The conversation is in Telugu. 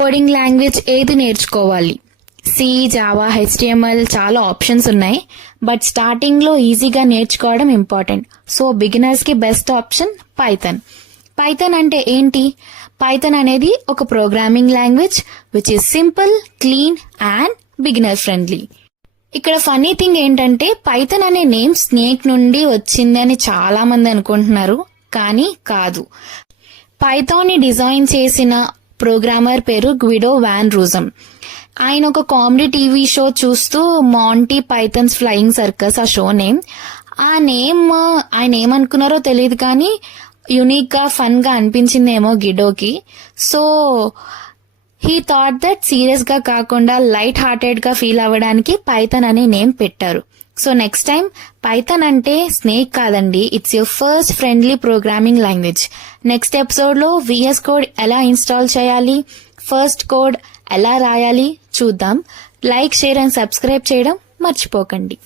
కోడింగ్ లాంగ్వేజ్ ఏది నేర్చుకోవాలి? సి, జావా, HTML చాలా ఆప్షన్స్ ఉన్నాయి. బట్ స్టార్టింగ్ లో ఈజీగా నేర్చుకోవడం ఇంపార్టెంట్. సో బిగినర్స్ కి బెస్ట్ ఆప్షన్ పైథాన్. పైథాన్ అంటే ఏంటి? పైథాన్ అనేది ఒక programming language which is simple, clean and beginner friendly. ఇక్కడ ఫన్నీ థింగ్ ఏంటంటే పైథాన్ అనే నేమ్ స్నేక్ నుండి వచ్చింది అని చాలా మంది అనుకుంటున్నారు, కానీ కాదు. పైథాన్ ని డిజైన్ చేసిన ప్రోగ్రామర్ పేరు గ్విడో వాన్ రూజమ్. ఆయన ఒక కామెడీ టీవీ షో చూస్తూ మాంటీ పైథాన్స్ ఫ్లయింగ్ సర్కస్ ఆ షో నేమ్. ఆ నేమ్ ఆయన ఏమనుకున్నారో తెలియదు కానీ యునిక్ గా ఫన్ గా అనిపించిందేమో గిడోకి. So he thought that serious గా కాకుండా లైట్ హార్టెడ్ గా ఫీల్ అవ్వడానికి పైథాన్ అనే నేమ్ పెట్టారు. సో నెక్స్ట్ టైం పైథాన్ అంటే స్నేక్ కాదండి, it's your first friendly programming language. Next episode లో VS కోడ్ ఎలా ఇన్స్టాల్ చేయాలి, ఫస్ట్ కోడ్ ఎలా రాయాలి చూద్దాం. లైక్, షేర్ అండ్ సబ్స్క్రైబ్ చేయడం మర్చిపోకండి.